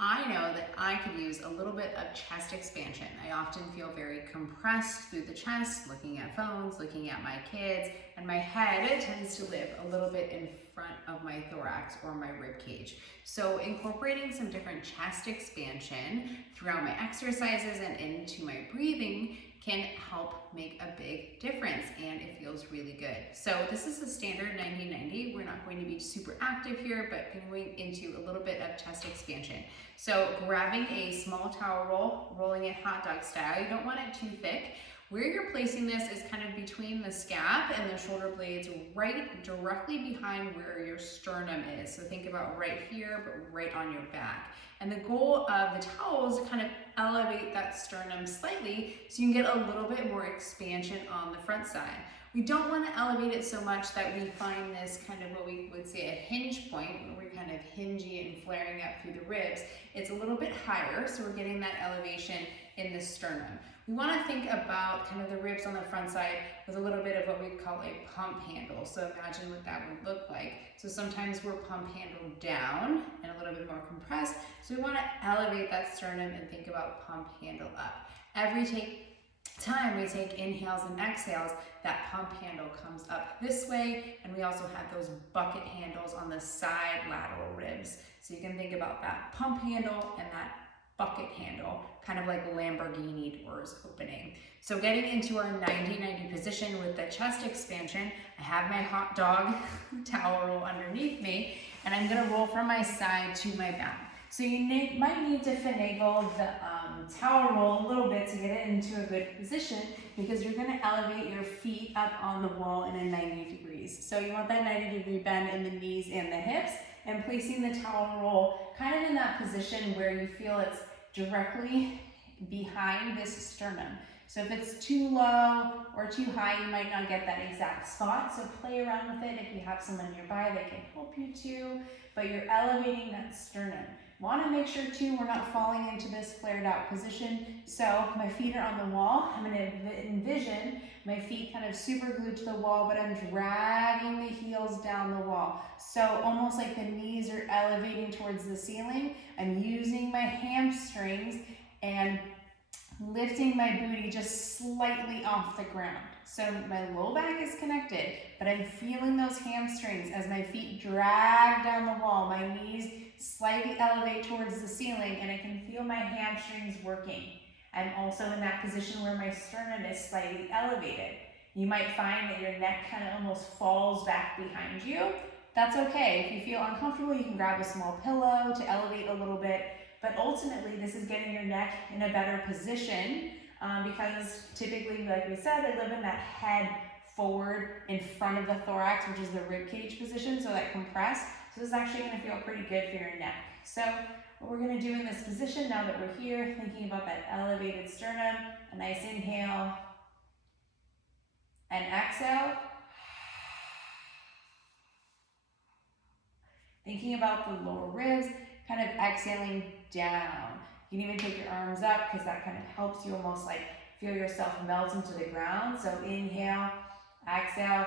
I know that I could use a little bit of chest expansion. I often feel very compressed through the chest, looking at phones, looking at my kids, and my head tends to live a little bit in front of my thorax or my rib cage. So incorporating some different chest expansion throughout my exercises and into my breathing can help make a big difference, and it feels really good. So this is a standard 90-90. We're not going to be super active here, but going into a little bit of chest expansion. So grabbing a small towel roll, rolling it hot dog style. You don't want it too thick. Where you're placing this is kind of between the scap and the shoulder blades, right directly behind where your sternum is. So think about right here, but right on your back. And the goal of the towel is to kind of elevate that sternum slightly so you can get a little bit more expansion on the front side. We don't want to elevate it so much that we find this kind of what we would say a hinge point, where we're kind of hingy and flaring up through the ribs. It's a little bit higher, so we're getting that elevation in the sternum. We want to think about kind of the ribs on the front side with a little bit of what we call a pump handle. So imagine what that would look like. So sometimes we're pump handle down and a little bit more compressed. So we want to elevate that sternum and think about pump handle up. Every time we take inhales and exhales, that pump handle comes up this way, and we also have those bucket handles on the side lateral ribs. So you can think about that pump handle and that bucket handle, kind of like Lamborghini doors opening. So getting into our 90-90 position with the chest expansion, I have my hot dog towel roll underneath me, and I'm gonna roll from my side to my back. So you might need to finagle the towel roll a little bit to get it into a good position, because you're gonna elevate your feet up on the wall in a 90 degrees. So you want that 90-degree bend in the knees and the hips, and placing the towel roll kind of in that position where you feel it's directly behind this sternum. So if it's too low or too high, you might not get that exact spot. So play around with it if you have someone nearby that can help you too, but you're elevating that sternum. Want to make sure too we're not falling into this flared out position. So my feet are on the wall. I'm going to envision my feet kind of super glued to the wall, but I'm dragging the heels down the wall. So almost like the knees are elevating towards the ceiling. I'm using my hamstrings and lifting my booty just slightly off the ground. So my low back is connected, but I'm feeling those hamstrings as my feet drag down the wall. My knees slightly elevate towards the ceiling, and I can feel my hamstrings working. I'm also in that position where my sternum is slightly elevated. You might find that your neck kind of almost falls back behind you. That's okay. If you feel uncomfortable, you can grab a small pillow to elevate a little bit. But ultimately, this is getting your neck in a better position because typically, like we said, they live in that head forward in front of the thorax, which is the rib cage position, so that compressed. So this is actually going to feel pretty good for your neck. So what we're going to do in this position, now that we're here, thinking about that elevated sternum, a nice inhale and exhale. Thinking about the lower ribs, kind of exhaling down. You can even take your arms up because that kind of helps you almost like feel yourself melt into the ground. So inhale, exhale.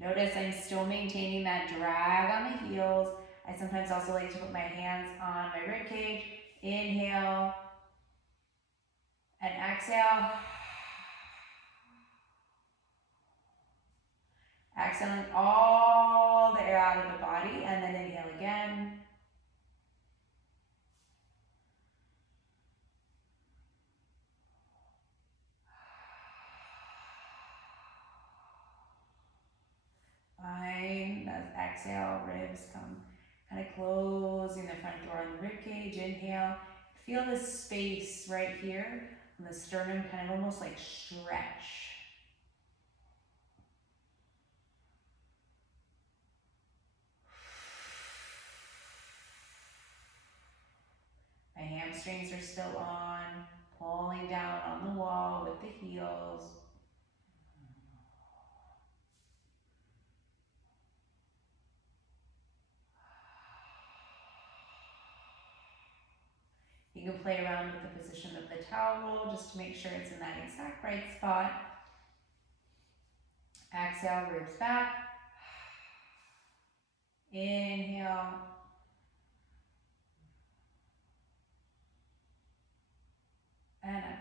Notice I'm still maintaining that drag on the heels. I sometimes also like to put my hands on my rib cage. Inhale and exhale. Exhaling all the air out of the body, and then inhale again. Fine, as exhale, ribs come kind of closing the front door on the rib cage. Inhale, feel this space right here on the sternum, kind of almost like stretch. My hamstrings are still on, pulling down on the wall with the heels. You can play around with the position of the towel roll just to make sure it's in that exact right spot. Exhale, ribs back. Inhale.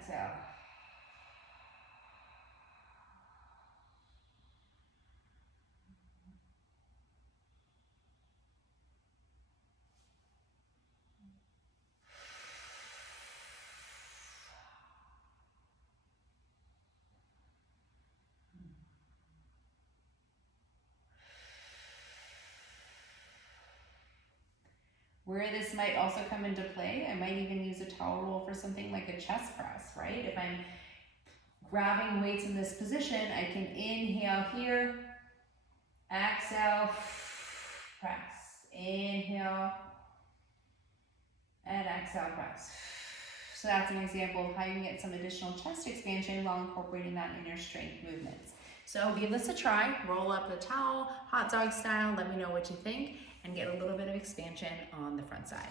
exhale. Where this might also come into play, I might even use a towel roll for something like a chest press, right? If I'm grabbing weights in this position, I can inhale here, exhale, press. Inhale, and exhale, press. So that's an example of how you can get some additional chest expansion while incorporating that in your strength movements. So give this a try, roll up the towel, hot dog style, let me know what you think, and get a little bit of expansion on the front side.